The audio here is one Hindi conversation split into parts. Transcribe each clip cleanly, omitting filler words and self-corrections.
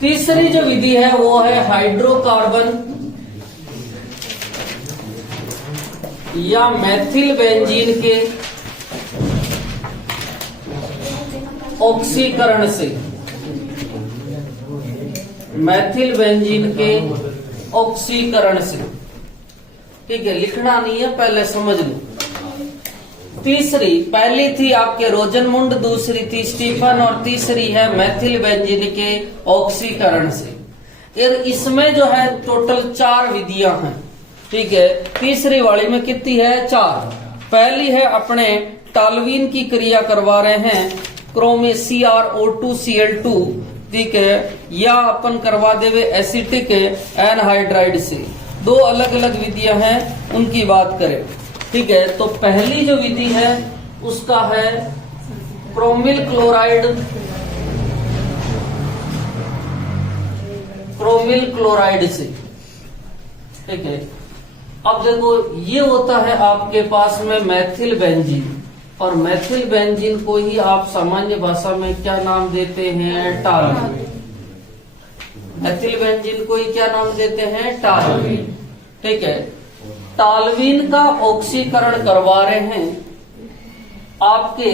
तीसरी जो विधि है वो है हाइड्रोकार्बन या मेथिल बेंजीन के ऑक्सीकरण से। मेथिल बेंजीन के ऑक्सीकरण से, ठीक है, लिखना नहीं है, पहले समझ लो। तीसरी, पहली थी आपके रोजनमुंड, दूसरी थी स्टीफन और तीसरी है मेथिल बेंजीन के ऑक्सीकरण से। इसमें जो है टोटल 4 विधियां हैं, ठीक है। तीसरी वाली में कितनी है? 4। पहली है अपने टालवीन की क्रिया करवा रहे हैं क्रोमे CrO2Cl2, ठीक है, या अपन करवा देवे एसिटिक एनहाइड्राइड से। 2 अलग अलग विधियां हैं, उनकी बात करें, ठीक है। तो पहली जो विधि है उसका है क्रोमिल क्लोराइड से, ठीक है। अब देखो, ये होता है आपके पास में मेथिल बेंजीन, और मेथिल बेंजीन को ही आप सामान्य भाषा में क्या नाम देते हैं? टालवीन। मेथिल बेंजीन को ही क्या नाम देते हैं? टालवीन, ठीक है। टालवीन का ऑक्सीकरण करवा रहे हैं आपके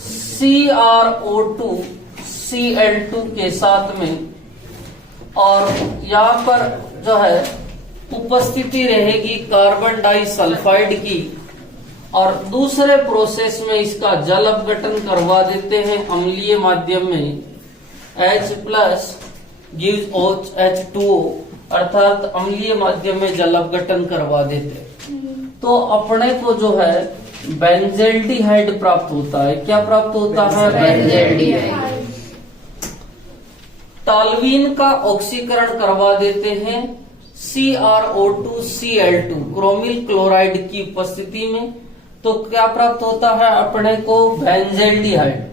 CrO2Cl2 के साथ में, और यहाँ पर जो है उपस्थिति रहेगी कार्बन डाइसल्फाइड की, और दूसरे प्रोसेस में इसका जल अपघटन करवा देते हैं अम्लीय माध्यम में। H+ gives H2O, अर्थात अम्लीय माध्यम में जल अपघटन करवा देते हैं। तो अपने को जो है बेंजेल्डिहाइड प्राप्त होता है। क्या प्राप्त होता है? बेंजेल्डिहाइड। टालवीन का ऑक्सीकरण करवा देते हैं CrO2Cl2 क्रोमिल क्लोराइड की उपस्थिति में, तो क्या प्राप्त होता है अपने को? बेंजेल्डिहाइड।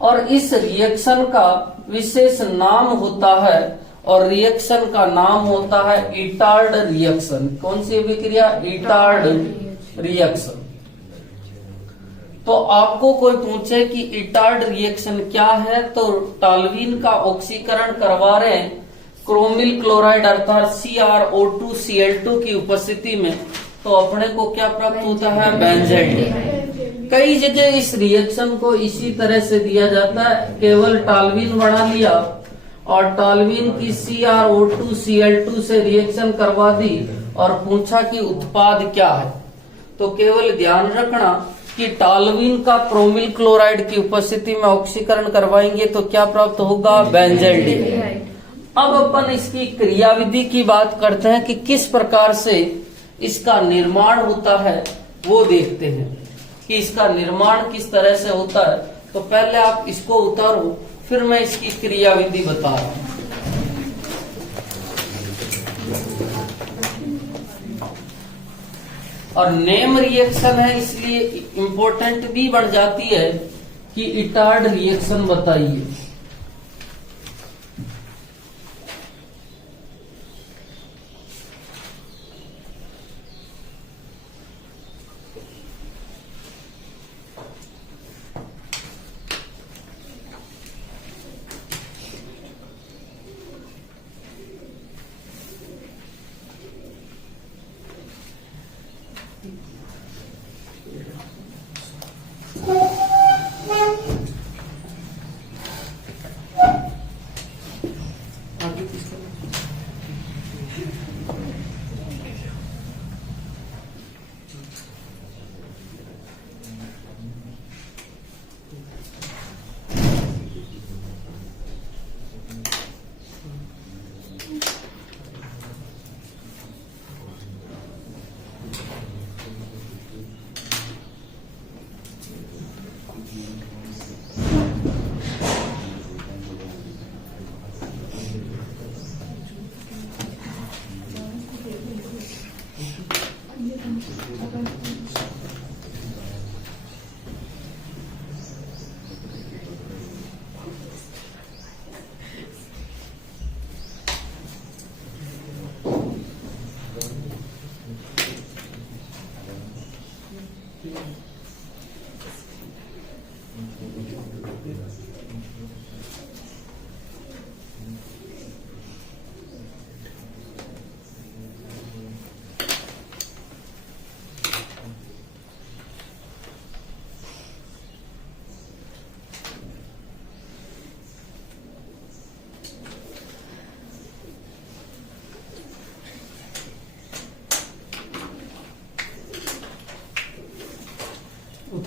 और इस रिएक्शन का विशेष नाम होता है, और रिएक्शन का नाम होता है इटार्ड रिएक्शन। कौन सी अभिक्रिया? Etard reaction. तो आपको कोई पूछे कि इटार्ड रिएक्शन क्या है, तो टालवीन का ऑक्सीकरण करवा रहे हैं क्रोमिल क्लोराइड अर्थात CrO2Cl2 की उपस्थिति में, तो अपने को क्या प्राप्त होता है? बेंजेल्डिहाइड। कई जगह इस रिएक्शन को इसी तरह से दिया जाता है, केवल टालवीन बना लिया और टालवीन की CrO2Cl2 से रिएक्शन करवा दी और पूछा कि उत्पाद क्या है। तो केवल ध्यान रखना कि टालवीन का क्रोमिल क्लोराइड की उपस्थिति में ऑक्सीकरण करवाएंगे तो क्या प्राप्त होगा? बेंजेल्डिहाइड। अब अपन इसकी क्रियाविधि की बात करते हैं कि किस प्रकार से इसका निर्माण होता है, वो देखते हैं कि इसका निर्माण किस तरह से होता है। तो पहले आप इसको उतारो, फिर मैं इसकी क्रियाविधि बता रहा हूं। और नेम रिएक्शन है इसलिए इंपॉर्टेंट भी बढ़ जाती है कि इटार्ड रिएक्शन बताइए।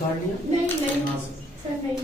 उतार लिया? नहीं हाँ। सर नहीं।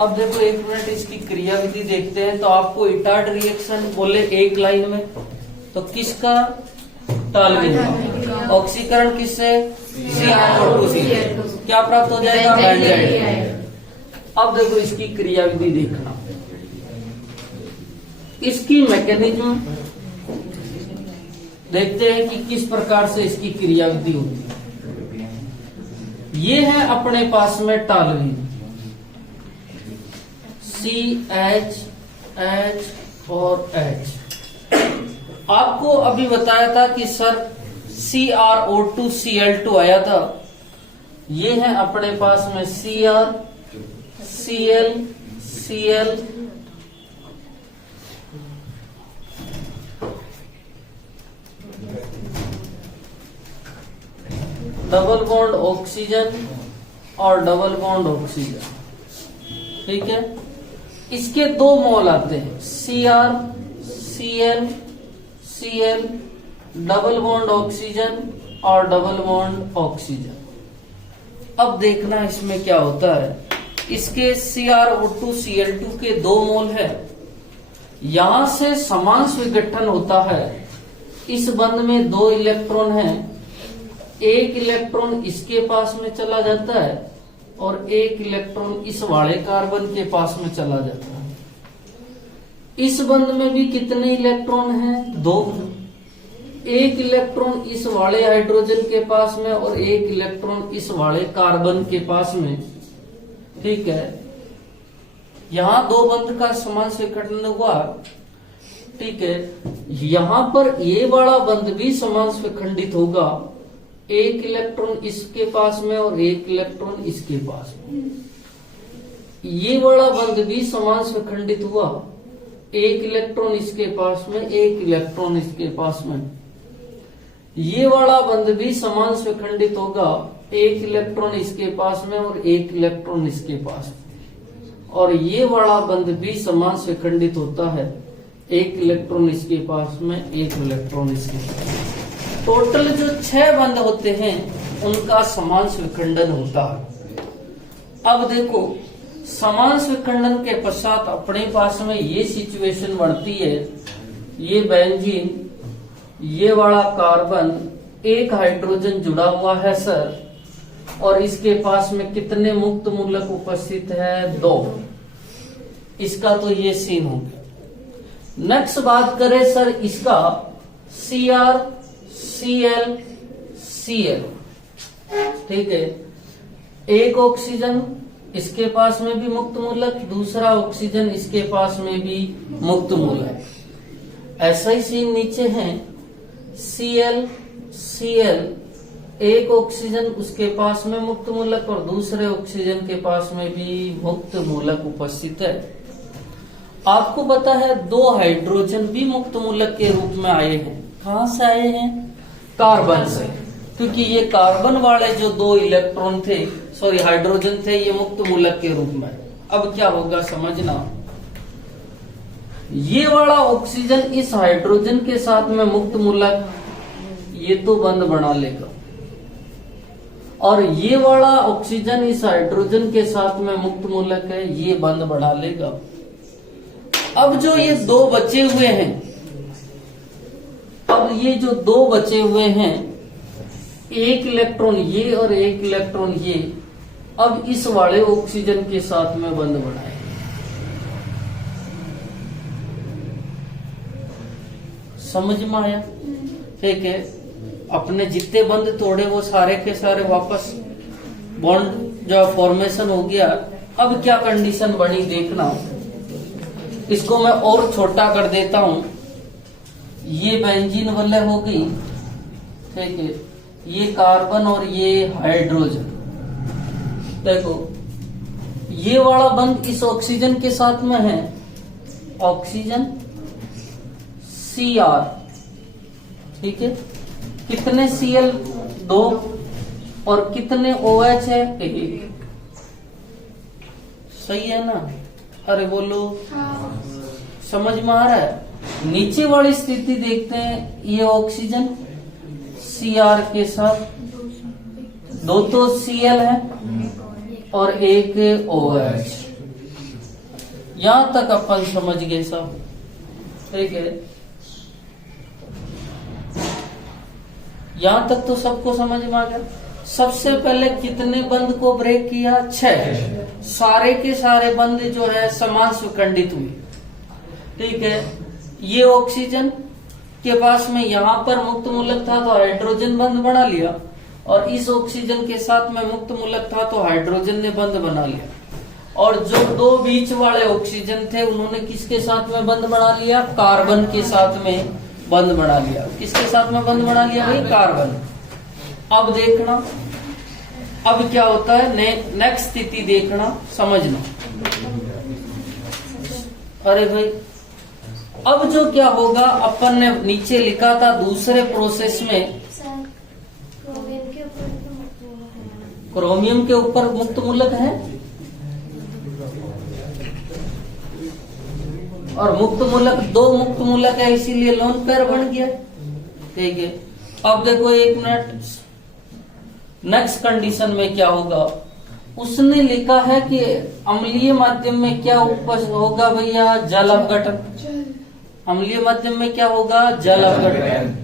अब देखो 1 मिनट इसकी क्रियाविधि देखते हैं। तो आपको इटार्ड रिएक्शन बोले एक लाइन में, तो किसका? टॉल्यूइन का। ऑक्सीकरण किससे? Cr2Cl। क्या प्राप्त हो जाएगा? बेंजाइड। अब देखो इसकी क्रियाविधि देखना, इसकी मैकेनिज्म देखते हैं कि किस प्रकार से इसकी क्रियाविधि होती है। ये है अपने पास में टॉल्यूइन, CH H और H। आपको अभी बताया था कि सर CrO2 Cl2 आया था। ये है अपने पास में Cr Cl Cl double bond oxygen और डबल बॉन्ड ऑक्सीजन, ठीक है। इसके 2 मोल आते हैं, Cr Cl Cl double bond oxygen और डबल बॉन्ड ऑक्सीजन। अब देखना इसमें क्या होता है। इसके CrO2 Cl2 के 2 मोल है, यहां से समान विघटन होता है। इस बंध में 2 इलेक्ट्रॉन हैं, एक इलेक्ट्रॉन इसके पास में चला जाता है और एक इलेक्ट्रॉन इस वाले कार्बन के पास में चला जाता है। इस बंध में भी कितने इलेक्ट्रॉन हैं? 2। एक इलेक्ट्रॉन इस वाले हाइड्रोजन के पास में और एक इलेक्ट्रॉन इस वाले कार्बन के पास में, ठीक है। यहां 2 बंध का समान विघटन हुआ, ठीक है। यहां पर ये वाला बंध भी समान विखंडित होगा, एक इलेक्ट्रॉन इसके पास में और एक इलेक्ट्रॉन इसके पास में। ये वाला बंध भी समान विखंडित हुआ, एक इलेक्ट्रॉन इसके पास में, एक इलेक्ट्रॉन इसके पास में। ये वाला बंध भी समान विखंडित होगा, एक इलेक्ट्रॉन इसके पास में और एक इलेक्ट्रॉन इसके पास में। और ये वाला बंध भी समान विखंडित होता है, एक इलेक्ट्रॉन इसके पास में, एक इलेक्ट्रॉन इसके पास में। टोटल जो 6 बंध होते हैं उनका समान विखंडन होता है। अब देखो समान विखंडन के पश्चात अपने पास में ये सिचुएशन बढ़ती है, ये बेंजीन, ये वाला कार्बन, एक हाइड्रोजन जुड़ा हुआ है सर, और इसके पास में कितने मुक्त मूलक उपस्थित है? 2। इसका तो ये सीन हो गया। नेक्स्ट बात करें सर इसका Cr Cl Cl, ठीक है। एक ऑक्सीजन इसके पास में भी मुक्त मूलक, दूसरा ऑक्सीजन इसके पास में भी मुक्त मूलक। ऐसा ही सीन नीचे है, Cl Cl, एक ऑक्सीजन उसके पास में मुक्त मूलक और दूसरे ऑक्सीजन के पास में भी मुक्त मूलक उपस्थित है। आपको पता है 2 हाइड्रोजन भी मुक्त मूलक के रूप में आए हैं। कहां से आए हैं? कार्बन से, क्योंकि ये कार्बन वाले जो 2 इलेक्ट्रॉन थे, सॉरी हाइड्रोजन थे, ये मुक्त मूलक के रूप में। अब क्या होगा समझना, ये वाला ऑक्सीजन इस हाइड्रोजन के साथ में मुक्त मूलक, ये तो बंध बना लेगा, और ये वाला ऑक्सीजन इस हाइड्रोजन के साथ में मुक्त मूलक है, ये बंध बना लेगा। अब जो ये 2 बचे हुए हैं, अब ये जो 2 बचे हुए हैं, एक इलेक्ट्रॉन ये और एक इलेक्ट्रॉन ये, अब इस वाले ऑक्सीजन के साथ में बंध बनाएंगे। समझ में आया? ठीक है। अपने जितने बंध तोड़े वो सारे के सारे वापस बॉन्ड जो फॉर्मेशन हो गया, अब क्या कंडीशन बनी देखना, इसको मैं और छोटा कर देता हूं। ये बेंजीन वाले हो गई, ठीक है, ये कार्बन और ये हाइड्रोजन। देखो ये वाला बंध इस ऑक्सीजन के साथ में है, ऑक्सीजन Cr, ठीक है, कितने Cl 2 और कितने OH है 1, सही है ना? अरे बोलो, समझ में आ रहा है? नीचे वाली स्थिति देखते हैं, ये ऑक्सीजन Cr के साथ 2 तो Cl है और 1 OH। यहां तक अपन समझ गए सब, ठीक है? यहां तक तो सबको समझ में आ गया। सबसे पहले कितने बंध को ब्रेक किया? 6। सारे के सारे बंध जो है समान स्विखंडित हुए, ठीक है। ये ऑक्सीजन के पास में यहां पर मुक्त मूलक था तो हाइड्रोजन बंध बना लिया, और इस ऑक्सीजन के साथ में मुक्त मूलक था तो हाइड्रोजन ने बंध बना लिया। और जो 2 बीच वाले ऑक्सीजन थे उन्होंने किसके साथ में बंध बना लिया? कार्बन के साथ में बंध बना लिया। किसके साथ में बंध बना लिया भाई? कार्बन। अब देखना अब क्या होता है, नेक्स्ट स्थिति देखना, समझना। अरे भाई अब जो क्या होगा, अपन ने नीचे लिखा था दूसरे प्रोसेस में क्रोमियम के ऊपर मुक्त मूलक है, और मुक्त मूलक 2 मुक्त मूलक है, इसीलिए लोन पेयर बन गया, ठीक है। अब देखो 1 मिनट, नेक्स्ट कंडीशन में क्या होगा, उसने लिखा है कि अम्लीय माध्यम में क्या उपस्थित होगा भैया? जल अपघटन। अम्लीय माध्यम में क्या होगा? जल अपघटन,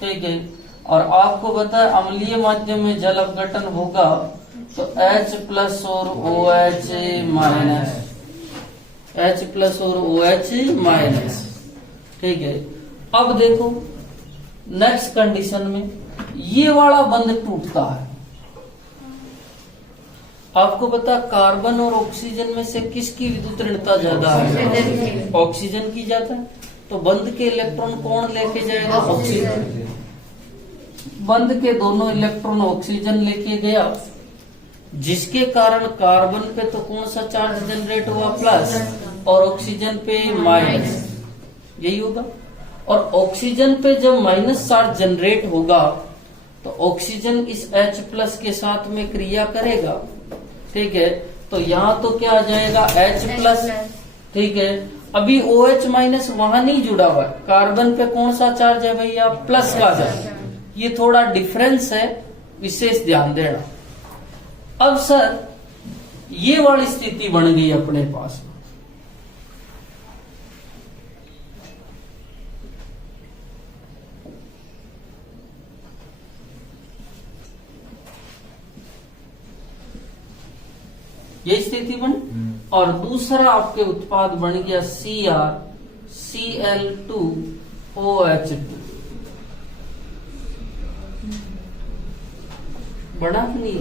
ठीक है। और आपको पता है अम्लीय माध्यम में जल अपघटन होगा तो H+ और OH माइनस, H+ और OH माइनस, ठीक है। अब देखो नेक्स्ट कंडीशन में ये वाला बंध टूटता है। आपको पता कार्बन और ऑक्सीजन में से किसकी विद्युत ऋणता ज्यादा है? ऑक्सीजन की ज्यादा है। तो बंध के इलेक्ट्रॉन कौन लेके जाएगा? ऑक्सीजन। बंध के दोनों इलेक्ट्रॉन ऑक्सीजन लेके गया, जिसके कारण कार्बन पे तो कौन सा चार्ज जनरेट हुआ? प्लस, और ऑक्सीजन पे माइनस, यही होगा। और ऑक्सीजन पे जब माइनस चार्ज जनरेट होगा तो ऑक्सीजन इस H+ के साथ में क्रिया करेगा, ठीक है। तो यहाँ तो क्या आ जाएगा? H+, ठीक है। अभी OH माइनस वहां नहीं जुड़ा हुआ है, कार्बन पे कौन सा चार्ज है भैया? प्लस का चार्ज। ये थोड़ा डिफरेंस है, विशेष ध्यान देना। अब सर ये वाली स्थिति बन गई अपने पास, ये स्थिति बनी। और दूसरा आपके उत्पाद बन गया CrCl2OH2, बना कि नहीं?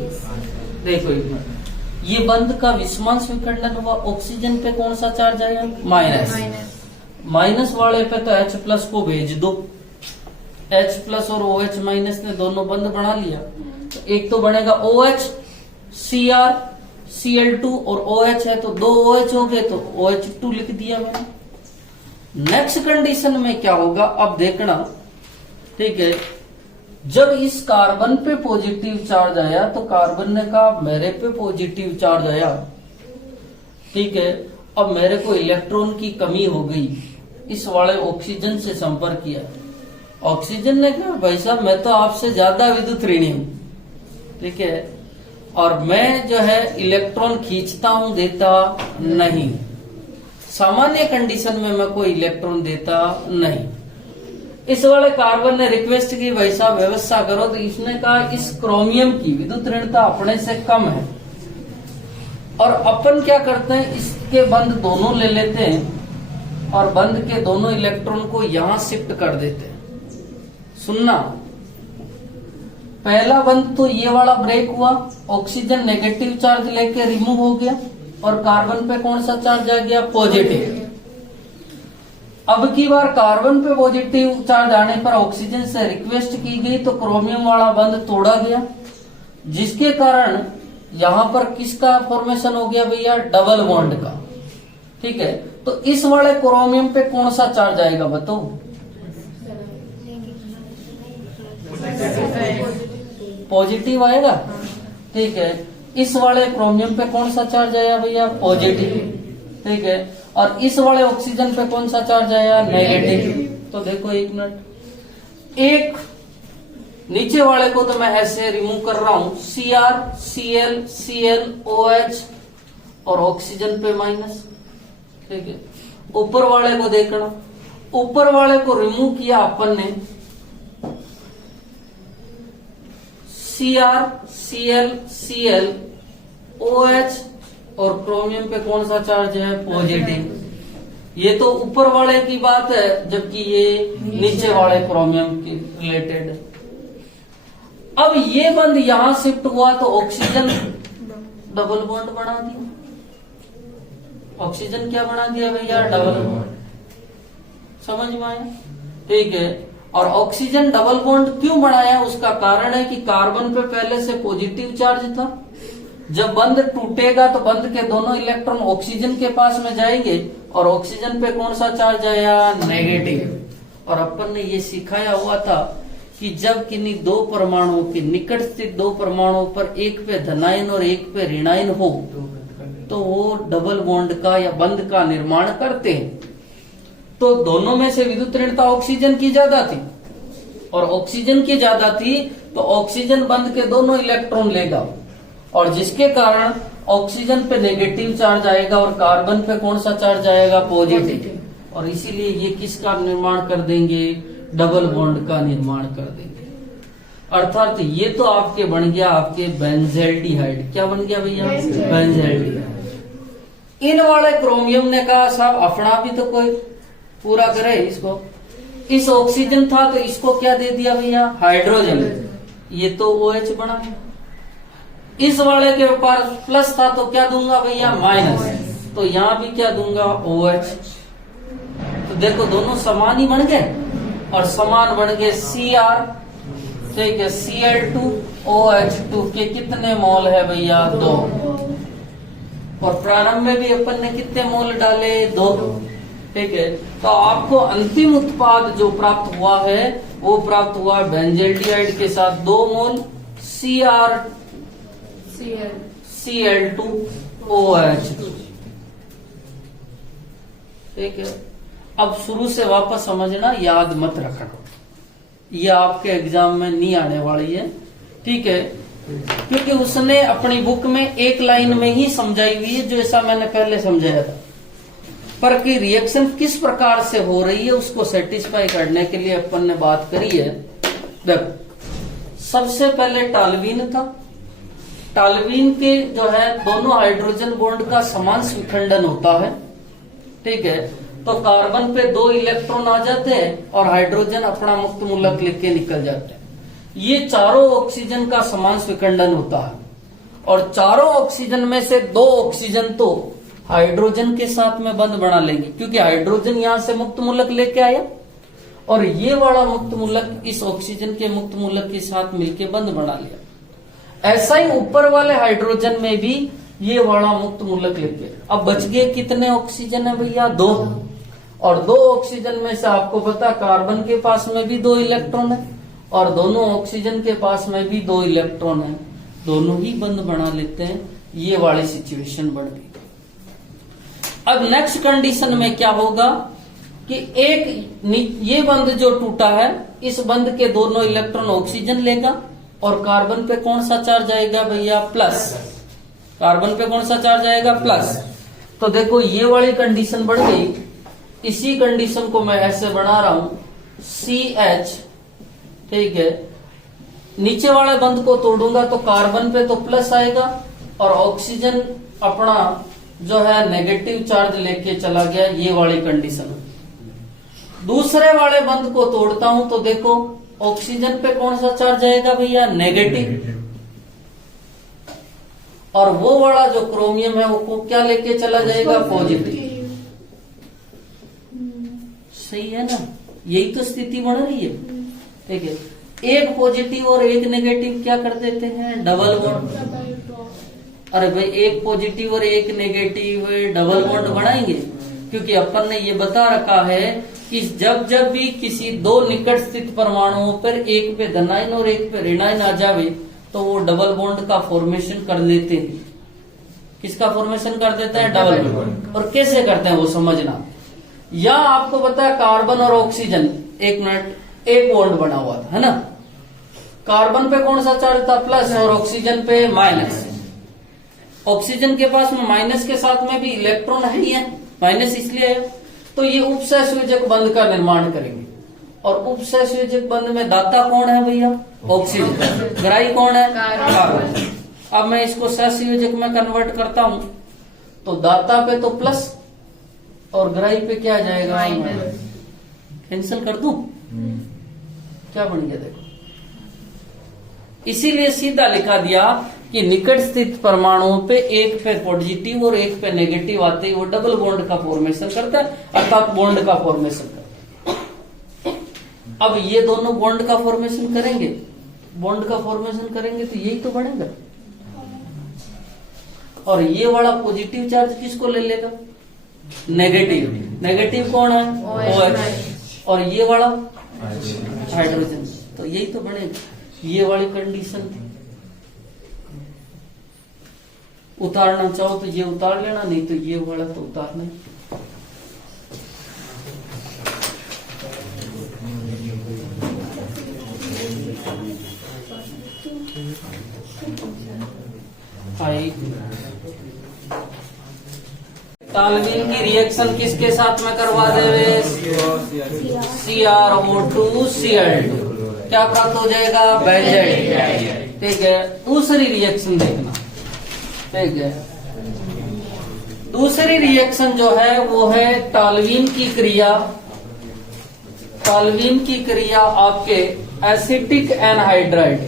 देखो एक मिनट, ये बंध का विषमान विखंडन हुआ, ऑक्सीजन पे कौन सा चार्ज आएगा? माइनस। माइनस वाले पे तो H+ को भेज दो, H+ और OH माइनस ने दोनों बंध बना लिया, तो एक तो बनेगा OH, Cr Cl2 और OH है तो 2 OH हो गए, तो OH2 लिख दिया मैंने। नेक्स्ट कंडीशन में क्या होगा अब देखना, ठीक है। जब इस कार्बन पे पॉजिटिव चार्ज आया तो कार्बन ने कहा मेरे पे पॉजिटिव चार्ज आया, ठीक है। अब मेरे को इलेक्ट्रॉन की कमी हो गई, इस वाले ऑक्सीजन से संपर्क किया। ऑक्सीजन ने कहा भाई साहब मैं तो आपसे ज्यादा विद्युत ऋणी हूं, ठीक है, और मैं जो है इलेक्ट्रॉन खींचता हूं, देता नहीं। सामान्य कंडीशन में मैं कोई इलेक्ट्रॉन देता नहीं। इस वाले कार्बन ने रिक्वेस्ट की भाई साहब व्यवस्था करो, तो इसने कहा इस क्रोमियम की विद्युत ऋणता अपने से कम है, और अपन क्या करते हैं, इसके बंध दोनों ले लेते हैं और बंध के दोनों इलेक्ट्रॉन को यहां शिफ्ट कर देते हैं। सुनना, पहला बंध तो ये वाला ब्रेक हुआ, ऑक्सीजन नेगेटिव चार्ज लेके रिमूव हो गया, और कार्बन पे कौन सा चार्ज आ गया, पॉजिटिव। अब की बार कार्बन पे पॉजिटिव चार्ज आने पर ऑक्सीजन से रिक्वेस्ट की गई तो क्रोमियम वाला बंध तोड़ा गया, जिसके कारण यहां पर किसका फॉर्मेशन हो गया भैया, डबल बॉन्ड का। ठीक है, तो इस वाले क्रोमियम पे कौन सा चार्ज आएगा बताओ, पॉजिटिव आएगा। ठीक है, इस वाले क्रोमियम पे कौन सा चार्ज आया भैया, पॉजिटिव। ठीक है, और इस वाले ऑक्सीजन पे कौन सा चार्ज आया, नेगेटिव। तो देखो एक मिनट, एक नीचे वाले को तो मैं ऐसे रिमूव कर रहा हूं, Cr, Cl, Cl, OH और ऑक्सीजन पे माइनस। ठीक है, ऊपर वाले को देखना, ऊपर वाले को रिमूव किया अपन ने, Cr, Cl, Cl, OH और क्रोमियम पे कौन सा चार्ज है, पॉजिटिव। ये तो ऊपर वाले की बात है, जबकि ये नीचे वाले क्रोमियम के रिलेटेड। अब ये बंद यहां शिफ्ट हुआ तो ऑक्सीजन डबल बॉन्ड बना दिया। ऑक्सीजन क्या बना दिया भैया, डबल बॉन्ड। समझ में आया। ठीक है, और ऑक्सीजन डबल बॉन्ड क्यों बनाया, उसका कारण है कि कार्बन पे पहले से पॉजिटिव चार्ज था। जब बंध टूटेगा तो बंध के दोनों इलेक्ट्रॉन ऑक्सीजन के पास में जाएंगे और ऑक्सीजन पे कौन सा चार्ज आया, नेगेटिव। और अपन ने ये सिखाया हुआ था कि जब किन्हीं दो परमाणुओं के निकट स्थित दो परमाणुओं पर एक पे धनायन और एक पे ऋणायन हो तो वो डबल बॉन्ड का या बंध का निर्माण करते हैं। तो दोनों में से विद्युत ऋणता ऑक्सीजन की ज्यादा थी, और ऑक्सीजन की ज्यादा थी तो ऑक्सीजन बंध के दोनों इलेक्ट्रॉन लेगा, और जिसके कारण ऑक्सीजन पे नेगेटिव चार्ज आएगा और कार्बन पे कौन सा चार्ज आएगा, पॉजिटिव। और इसीलिए ये किसका निर्माण कर देंगे, डबल बॉन्ड का निर्माण कर देंगे। अर्थात ये तो आपके बन गया आपके बेंजल्डिहाइड। क्या बन गया भैया, बेंजल्डिहाइड। इन वाले क्रोमियम ने कहा साहब अपना भी तो कोई पूरा करे इसको। इस ऑक्सीजन था तो इसको क्या दे दिया भैया, हाइड्रोजन। ये तो OH बना। इस वाले के पास प्लस था तो क्या दूंगा भैया, माइनस। तो यहां भी क्या दूंगा, OH। तो देखो दोनों समान ही बन गए, और समान बन गए Cr। ठीक है, Cl2OH2 के कितने मोल है भैया, 2। और प्रारंभ में भी अपन ने कितने मोल डाले, 2। ठीक है, तो आपको अंतिम उत्पाद जो प्राप्त हुआ है वो प्राप्त हुआ बेंजल्डिहाइड के साथ 2 मोल Cl2OH2। ठीक है, अब शुरू से वापस समझना, याद मत रखना, ये आपके एग्जाम में नहीं आने वाली है। ठीक है, क्योंकि उसने अपनी बुक में एक लाइन में ही समझाई हुई है, जो ऐसा मैंने पहले समझाया था। पर कि रिएक्शन किस प्रकार से हो रही है उसको सेटिस्फाई करने के लिए अपन ने बात करी है। देखो सबसे पहले टालवीन था। टालवीन के जो है दोनों हाइड्रोजन बॉन्ड का समान विखंडन होता है। ठीक है, तो कार्बन पे 2 इलेक्ट्रॉन आ जाते हैं और हाइड्रोजन अपना मुक्त मूलक लेके निकल जाते हैं। ये चारों ऑक्सीजन का समान विखंडन होता है, और चारों ऑक्सीजन में से 2 ऑक्सीजन तो हाइड्रोजन के साथ में बंध बना लेंगे, क्योंकि हाइड्रोजन यहां से मुक्त मूलक लेके आया, और ये वाला मुक्त मूलक इस ऑक्सीजन के मुक्त मूलक के साथ मिलके बंध बना लिया। ऐसा ही ऊपर वाले हाइड्रोजन में भी ये वाला मुक्त मूलक लेके। अब बच गए कितने ऑक्सीजन है भैया, 2। और 2 ऑक्सीजन में से आपको पता कार्बन के पास में भी 2 इलेक्ट्रॉन है, और दोनों ऑक्सीजन के पास में भी 2 इलेक्ट्रॉन है, दोनों ही बंध बना लेते हैं। ये वाली सिचुएशन बढ़ गई। अब नेक्स्ट कंडीशन में क्या होगा कि ये बंध जो टूटा है, इस बंध के दोनों इलेक्ट्रॉन ऑक्सीजन लेगा, और कार्बन पे कौन सा चार्ज आएगा भैया, प्लस। कार्बन पे कौन सा चार्ज आएगा, प्लस। तो देखो ये वाली कंडीशन बढ़ गई। इसी कंडीशन को मैं ऐसे बना रहा हूं, CH। ठीक है, नीचे वाले बंध को तोड़ूंगा तो कार्बन पे तो प्लस आएगा, और ऑक्सीजन अपना जो है नेगेटिव चार्ज लेके चला गया। ये वाली कंडीशन। दूसरे वाले बंध को तोड़ता हूं तो देखो ऑक्सीजन पे कौन सा चार्ज आएगा भैया, नेगेटिव, और वो वाला जो क्रोमियम है वो क्या लेके चला जाएगा? पॉजिटिव। सही है ना? यही तो स्थिति बन रही है। ठीक है, एक पॉजिटिव और एक नेगेटिव क्या कर देते हैं? Double bond. अरे भाई, एक पॉजिटिव और एक नेगेटिव डबल बॉन्ड बनाएंगे, क्योंकि अपन ने ये बता रखा है कि जब जब भी किसी दो निकट स्थित परमाणुओं पर एक पे धनायन और एक पे ऋणायन आ जावे तो वो डबल बॉन्ड का फॉर्मेशन कर देते हैं। किसका फॉर्मेशन कर देते हैं? Double bond. और कैसे करते हैं वो समझना। या आपको पता है कार्बन और ऑक्सीजन, एक मिनट, एक बॉन्ड बना हुआ था, है ना? कार्बन पे कौन सा चार्ज था? प्लस, और ऑक्सीजन पे माइनस। ऑक्सीजन के पास में माइनस के साथ में भी इलेक्ट्रॉन है ही है, माइनस इसलिए है। तो ये उपसहसंयोजक बंध का निर्माण करेंगे। और उपसहसंयोजक बंध में दाता कौन है भैया? ऑक्सीजन। ग्राही कौन है? कार्बन। अब मैं इसको सहसंयोजक में कन्वर्ट करता हूं तो दाता पे तो प्लस और ग्राही पे क्या आ जाएगा? कैंसिल कर दूं? क्या बन गया देखो। इसीलिए सीधा लिखा दिया कि निकट स्थित परमाणुओं पे एक पे पॉजिटिव और एक पे नेगेटिव आते ही वो डबल बॉन्ड का फॉर्मेशन करता है, अर्थात बॉन्ड का फॉर्मेशन करता है। अब ये दोनों बॉन्ड का फॉर्मेशन करेंगे, बॉन्ड का फॉर्मेशन करेंगे तो यही तो बनेगा। और ये वाला पॉजिटिव चार्ज किसको ले लेगा? नेगेटिव। नेगेटिव कौन है? OH। और ये वाला हाइड्रोजन। तो यही तो बनेगा। ये वाली कंडीशन थी। उतारना चाहो तो ये उतार लेना, नहीं तो ये वाला तो उतारना ही। टॉल्यूइन की रिएक्शन किसके साथ में करवा देवे? CrO2Cl2। क्या प्राप्त हो जाएगा? बेंजीन। ठीक है, दूसरी रिएक्शन देखना। ठीक है, दूसरी रिएक्शन जो है वो है टॉल्यूइन की क्रिया। टॉल्यूइन की क्रिया आपके एसिटिक एनहाइड्राइड,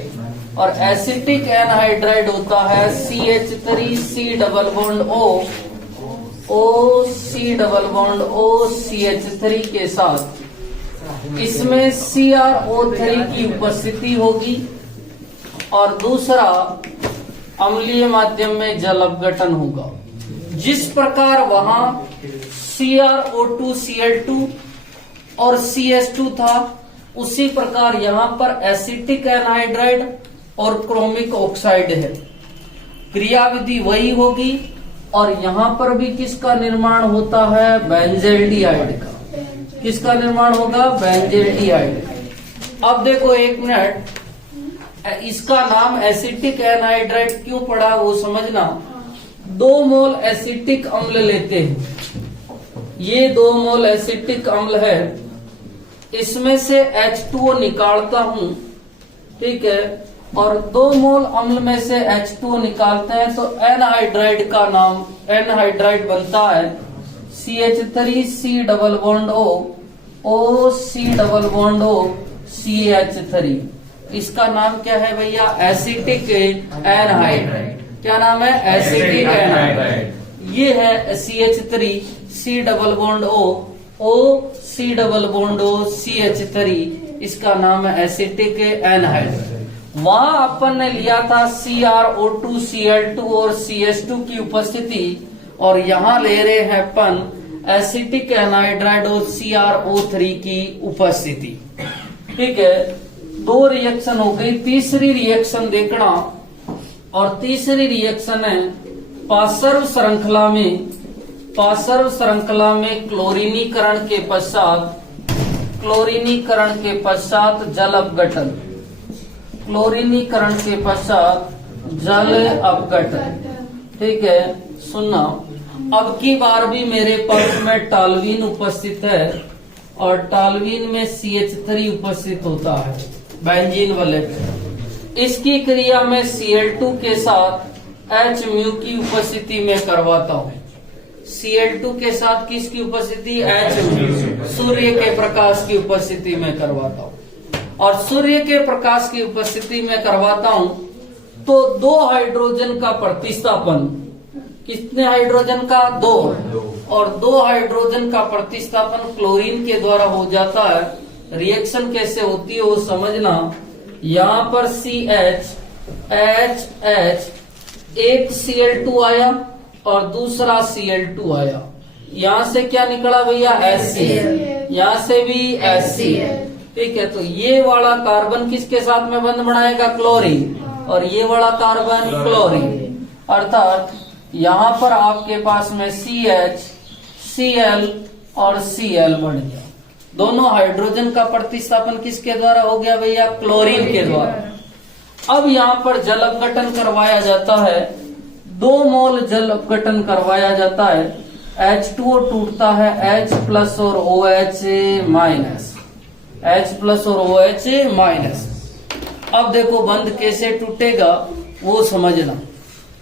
और एसिटिक एनहाइड्राइड होता है CH3C double bond O CH3 के साथ। इसमें CrO3 की उपस्थिति होगी और दूसरा अम्लीय माध्यम में जल अपघटन होगा। जिस प्रकार वहां CrO2Cl2 और CS2 था, उसी प्रकार यहां पर एसिटिक एनहाइड्राइड और क्रोमिक ऑक्साइड है। क्रियाविधि वही होगी और यहां पर भी किसका निर्माण होता है? बेंजल्डिहाइड का। किसका निर्माण होगा? बेंजल्डिहाइड। अब देखो एक मिनट, इसका नाम एसिटिक एनहाइड्राइड क्यों पड़ा वो समझना। 2 मोल एसिटिक अम्ल लेते हैं, ये 2 मोल एसिटिक अम्ल है, इसमें से H2O निकालता हूं, ठीक है, और 2 मोल अम्ल में से H2O निकालते हैं तो एनहाइड्राइड का नाम, एनहाइड्राइड बनता है CH3C double bond O C double bond O CH3। इसका नाम क्या है भैया? Acetic anhydride. क्या नाम है? Acetic anhydride. ये है CH3C double bond O C double bond O CH3। इसका नाम है एसिटिक एनहाइड्राइड। वहां अपन ने लिया था CrO2Cl2 और CS2 की उपस्थिति, और यहां ले रहे हैं अपन एसिटिक एनहाइड्राइड और CrO3 की उपस्थिति। ठीक है, 2 रिएक्शन हो गई। तीसरी रिएक्शन देखना, और तीसरी रिएक्शन है पार्श्व श्रृंखला में क्लोरीनीकरण के पश्चात जल अपघटन। क्लोरीनीकरण के पश्चात जल अपघटन। ठीक है, सुनना। अब की बार भी मेरे पक्ष में टॉल्यूइन उपस्थित है और टॉल्यूइन में CH3 उपस्थित होता है बेंजीन वाले पे। इसकी क्रिया में Cl2 के साथ H म्यू की उपस्थिति में करवाता हूं। Cl2 के साथ किसकी उपस्थिति? H म्यू, सूर्य के प्रकाश की उपस्थिति में करवाता हूं। और सूर्य के प्रकाश की उपस्थिति में करवाता हूं तो 2 हाइड्रोजन का प्रतिस्थापन, कितने हाइड्रोजन का? 2, और 2 हाइड्रोजन का प्रतिस्थापन क्लोरीन के द्वारा हो जाता है। रिएक्शन कैसे होती है वो समझना। यहाँ पर CH HH, एक Cl2 आया और दूसरा Cl2 आया। यहाँ से क्या निकला भैया? HCl, यहाँ से भी HCl। ठीक है, तो ये वाला कार्बन किसके साथ में बंध बनाएगा? क्लोरीन, और ये वाला कार्बन क्लोरीन। अर्थात यहाँ पर आपके पास में CH Cl और Cl बन गया। दोनों हाइड्रोजन का प्रतिस्थापन किसके द्वारा हो गया भैया? क्लोरीन के द्वारा। अब यहाँ पर जल अपघटन करवाया जाता है, 2 मोल जल अपघटन करवाया जाता है। H2O टूटता है H प्लस और OH माइनस, H प्लस और OH माइनस। अब देखो बंध कैसे टूटेगा वो समझना।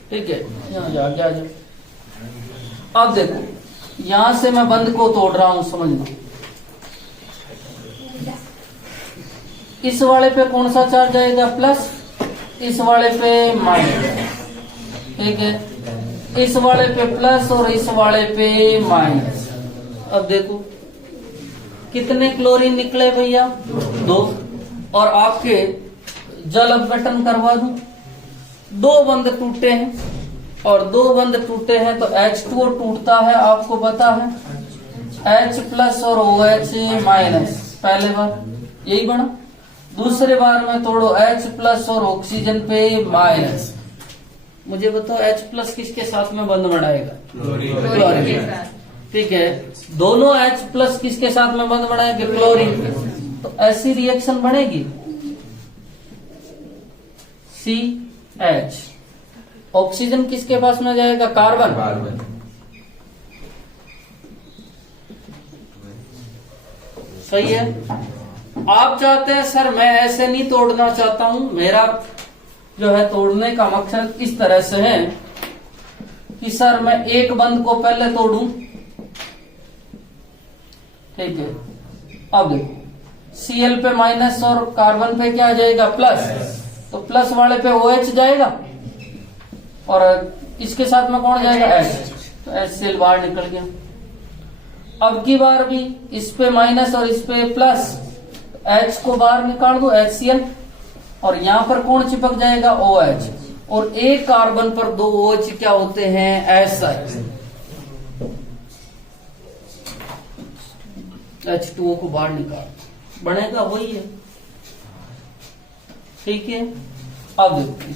ठीक है, यहाँ जाके आ जाओ। अब देखो यहां से मैं बंध को तोड़ रहा हूं, समझना। इस वाले पे कौन सा चार्ज आएगा? प्लस, इस वाले पे माइनस। ठीक है, इस वाले पे प्लस और इस वाले पे माइनस। अब देखो कितने क्लोरीन निकले भैया? 2। और आपके जल अपघटन करवा दूं, 2 बंध टूटे हैं, और 2 बंध टूटे हैं तो H2O टूटता है, आपको पता है, H प्लस और OH माइनस। पहले बार यही बना, दूसरे बार में तोड़ो H प्लस और ऑक्सीजन पे माइनस। मुझे बताओ H प्लस किसके साथ में बंध बनाएगा? क्लोरीन। ठीक है, दोनों H प्लस किसके साथ में बंध बनाएंगे? क्लोरीन। तो ऐसी रिएक्शन बनेगी CH, ऑक्सीजन किसके पास में जाएगा? कार्बन। सही है। आप चाहते हैं सर मैं ऐसे नहीं तोड़ना चाहता हूं, मेरा जो है तोड़ने का मकसद इस तरह से है कि सर मैं एक बंध को पहले तोड़ूं। ठीक है, अब देखो Cl पे माइनस और कार्बन पे क्या जाएगा? प्लस। तो प्लस वाले पे OH जाएगा और इसके साथ में कौन जाएगा? H। तो HCl बाहर निकल गया। अब की बार भी इस पे माइनस और इस पे प्लस, H को बाहर निकाल दो HCl, और यहां पर कौन चिपक जाएगा? OH। और एक कार्बन पर 2 OH क्या होते हैं? SI। H2O को बाहर निकाल, बनेगा वही है। ठीक है, अब देखिए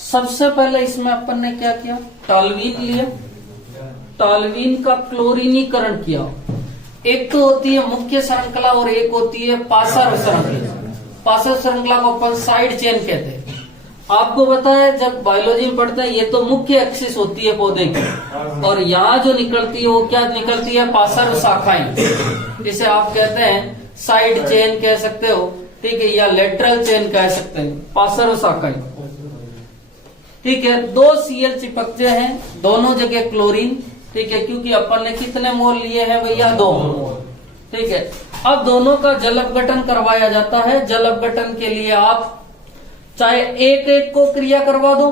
सबसे पहले इसमें अपन ने क्या किया? टॉल्यूइन लिया, टॉल्यूइन का क्लोरीनीकरण किया। एक तो होती है मुख्य श्रृंखला और एक होती है पार्श्व श्रृंखला। पार्श्व श्रृंखला को अपन साइड चेन कहते हैं। आपको पता है जब बायोलॉजी में पढ़ते हैं, ये तो मुख्य एक्सिस होती है पौधे की, और यहाँ जो निकलती है वो क्या निकलती है? पार्श्व शाखाएं। जिसे आप कहते हैं साइड चेन कह सकते हो, ठीक है, या लेटरल चेन कह सकते हैं, पार्श्व शाखाएं। ठीक है, 2 Cl चिपकते हैं, दोनों जगह क्लोरीन। ठीक है, क्योंकि अपन ने कितने मोल लिए हैं भैया? 2 मोल। ठीक है, अब दोनों का जल अपघटन करवाया जाता है। जल अपघटन के लिए आप चाहे एक एक को क्रिया करवा दो।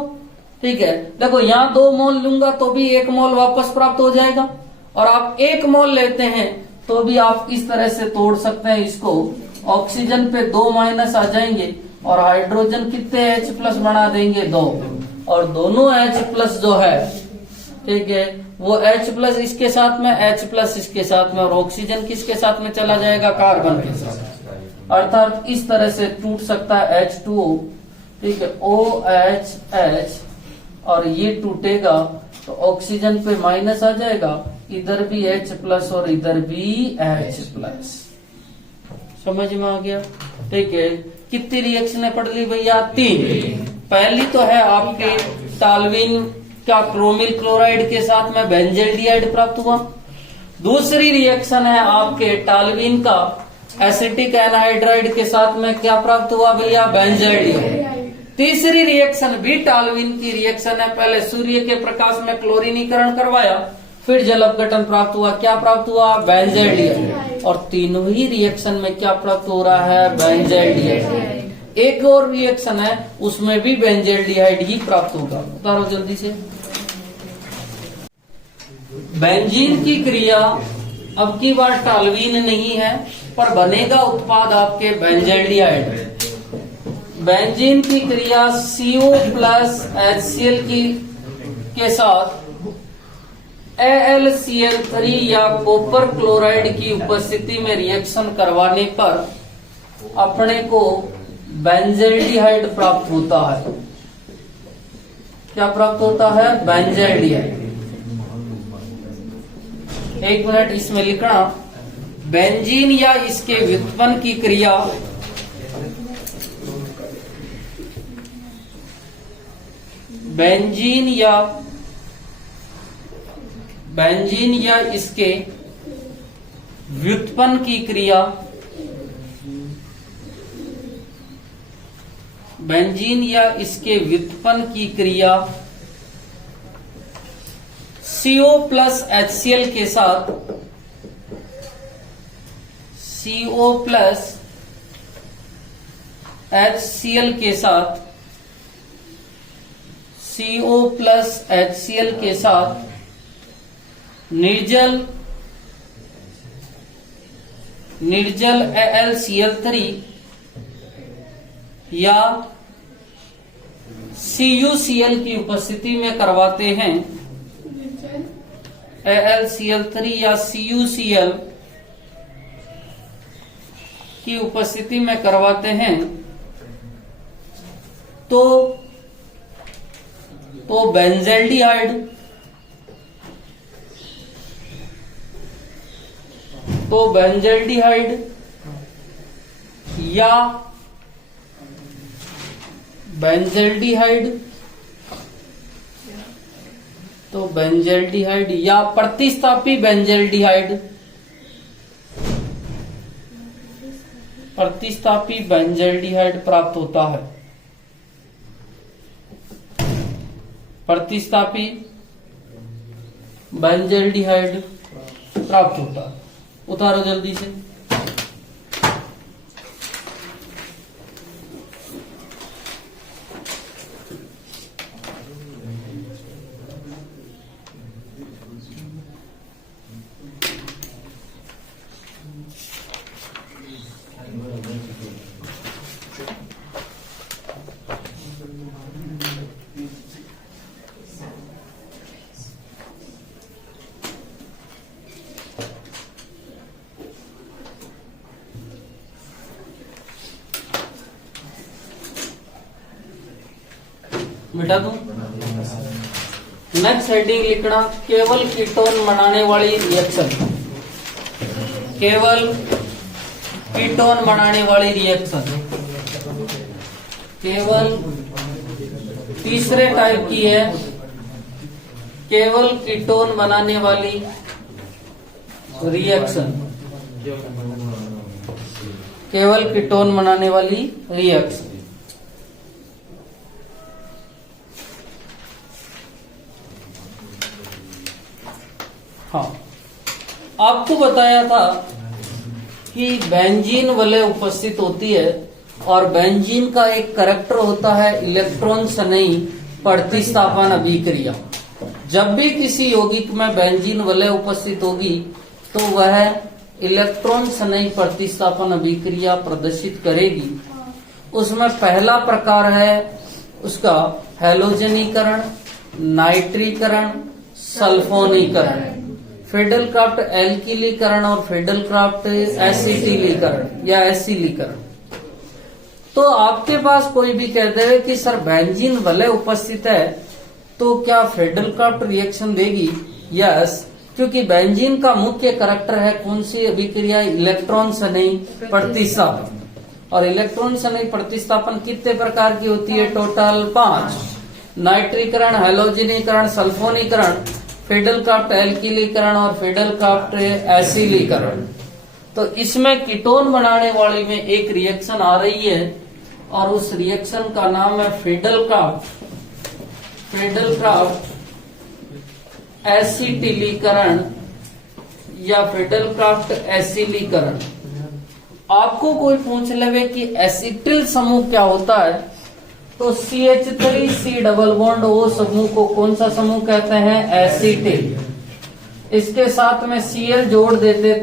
ठीक है, देखो यहाँ 2 मोल लूंगा तो भी 1 मोल वापस प्राप्त हो जाएगा, और आप 1 मोल लेते हैं तो भी आप इस तरह से तोड़ सकते हैं इसको। ऑक्सीजन पे 2 माइनस आ जाएंगे और हाइड्रोजन कितने H प्लस बना देंगे? 2। और दोनों H प्लस जो है, ठीक है, वो H प्लस इसके साथ में, H प्लस इसके साथ में, और ऑक्सीजन किसके साथ में चला जाएगा? कार्बन के साथ। अर्थात इस तरह से टूट सकता है H2O। ठीक है, OHH, और ये टूटेगा तो ऑक्सीजन पे माइनस आ जाएगा, इधर भी H प्लस और इधर भी H प्लस। समझ में आ गया? ठीक है, कितनी रिएक्शनें पढ़ ली भैया? 3। पहली तो है आपके टॉल्यूइन का क्रोमिल क्लोराइड के साथ में बेंजाइलडिहाइड प्राप्त हुआ। दूसरी रिएक्शन है आपके टॉल्यूइन का एसिटिक एनहाइड्राइड के साथ में क्या प्राप्त हुआ भैया? बेंजाइलडिहाइड। तीसरी रिएक्शन भी टॉल्यूइन की रिएक्शन है। पहले सूर्य के प्रकाश में क्लोरीनीकरण करवाया, फिर जल अपघटन प्राप्त हुआ, क्या प्राप्त हुआ? बेंजाइलडिहाइड। और तीनों ही रिएक्शन में क्या प्राप्त हो रहा है? बेंजाइलडिहाइड। एक और रिएक्शन है, उसमें भी बेंजील्डिहाइड ही प्राप्त होगा। उतारो जल्दी से। बेंजीन की क्रिया अब की बार टॉल्यूइन नहीं है, पर बनेगा उत्पाद आपके बेंजील्डिहाइड। बेंजीन की क्रिया CO प्लस HCl के साथ AlCl3 या कॉपर क्लोराइड की उपस्थिति में रिएक्शन करवाने पर अपने को बेंजील्डिहाइड प्राप्त होता है। क्या प्राप्त होता है? बेंजील्डिहाइड। एक मिनट इसमें लिखना, बेंजीन या इसके व्युत्पन्न की क्रिया बेंजीन या इसके व्युत्पन्न की क्रिया बेंजीन या इसके व्युत्पन्न की क्रिया CO प्लस HCl के साथ CO प्लस HCl के साथ CO प्लस HCl के साथ निर्जल AlCl3 या CuCl की उपस्थिति में करवाते हैं। AlCl3 या CuCl की उपस्थिति में करवाते हैं तो बेंजील्डिहाइड या प्रतिस्थापी बेंजील्डिहाइड प्राप्त होता है। प्रतिस्थापी बेंजील्डिहाइड प्राप्त होता है। उतारो जल्दी से। मिटा दूं। नेक्स्ट हेडिंग लिखना, केवल कीटोन बनाने वाली रिएक्शन। केवल कीटोन बनाने वाली रिएक्शन केवल तीसरे टाइप की है। केवल कीटोन बनाने वाली रिएक्शन। केवल कीटोन बनाने वाली रिएक्शन। हाँ, आपको बताया था कि बेंजीन वलय उपस्थित होती है और बेंजीन का एक करैक्टर होता है इलेक्ट्रॉन सनई प्रतिस्थापन अभिक्रिया। जब भी किसी यौगिक में बेंजीन वलय उपस्थित होगी तो वह इलेक्ट्रॉन सनई प्रतिस्थापन अभिक्रिया प्रदर्शित करेगी। उसमें पहला प्रकार है उसका हैलोजनीकरण, नाइट्रीकरण, सल्फोनीकरण, फेडलक्राफ्ट एल्किलीकरण और फेडलक्राफ्ट एसिटिलीकरण या एसिलीकरण। तो आपके पास कोई भी कहते हैं कि सर बेंजीन वलय उपस्थित है तो क्या फेडलक्राफ्ट रिएक्शन देगी? यस, क्योंकि बेंजीन का मुख्य करैक्टर है कौन सी अभिक्रिया? इलेक्ट्रॉन सनई प्रतिस्थापन। और इलेक्ट्रॉन सनई प्रतिस्थापन कितने प्रकार की होती है? टोटल 5। नाइट्रीकरण, हैलोजनीकरण, सल्फोनीकरण, फेडलक्राफ्ट एल्किलीकरण और फेडलक्राफ्ट एसिलीकरण। तो इसमें कीटोन बनाने वाली में एक रिएक्शन आ रही है और उस रिएक्शन का नाम है फेडलक्राफ्ट एसिटिलीकरण या फेडलक्राफ्ट एसिलीकरण। आपको कोई पूछ लेवे कि एसिटिल समूह क्या होता है, तो CH3C डबल बॉन्ड O समूह को कौन सा समूह कहते हैं? एसिटिल। इसके साथ में Cl जोड़ देते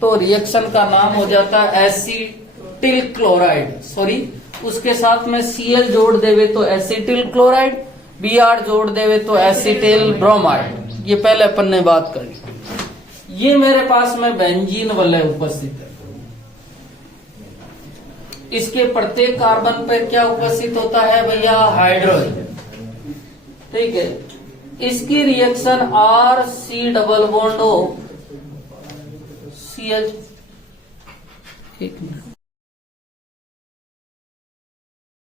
तो रिएक्शन का नाम हो जाता है एसिटिल क्लोराइड। सॉरी, उसके साथ में Cl जोड़ देवे तो एसिटिल क्लोराइड, Br जोड़ देवे तो एसिटिल ब्रोमाइड। ये पहले अपन ने बात करी। ये मेरे पास में बेंजीन वलय उपस्थित है। इसके प्रत्येक कार्बन पर क्या उपस्थित होता है भैया? हाइड्रोजन। ठीक है, इसकी reaction RC double bond O CH। एक मिनट।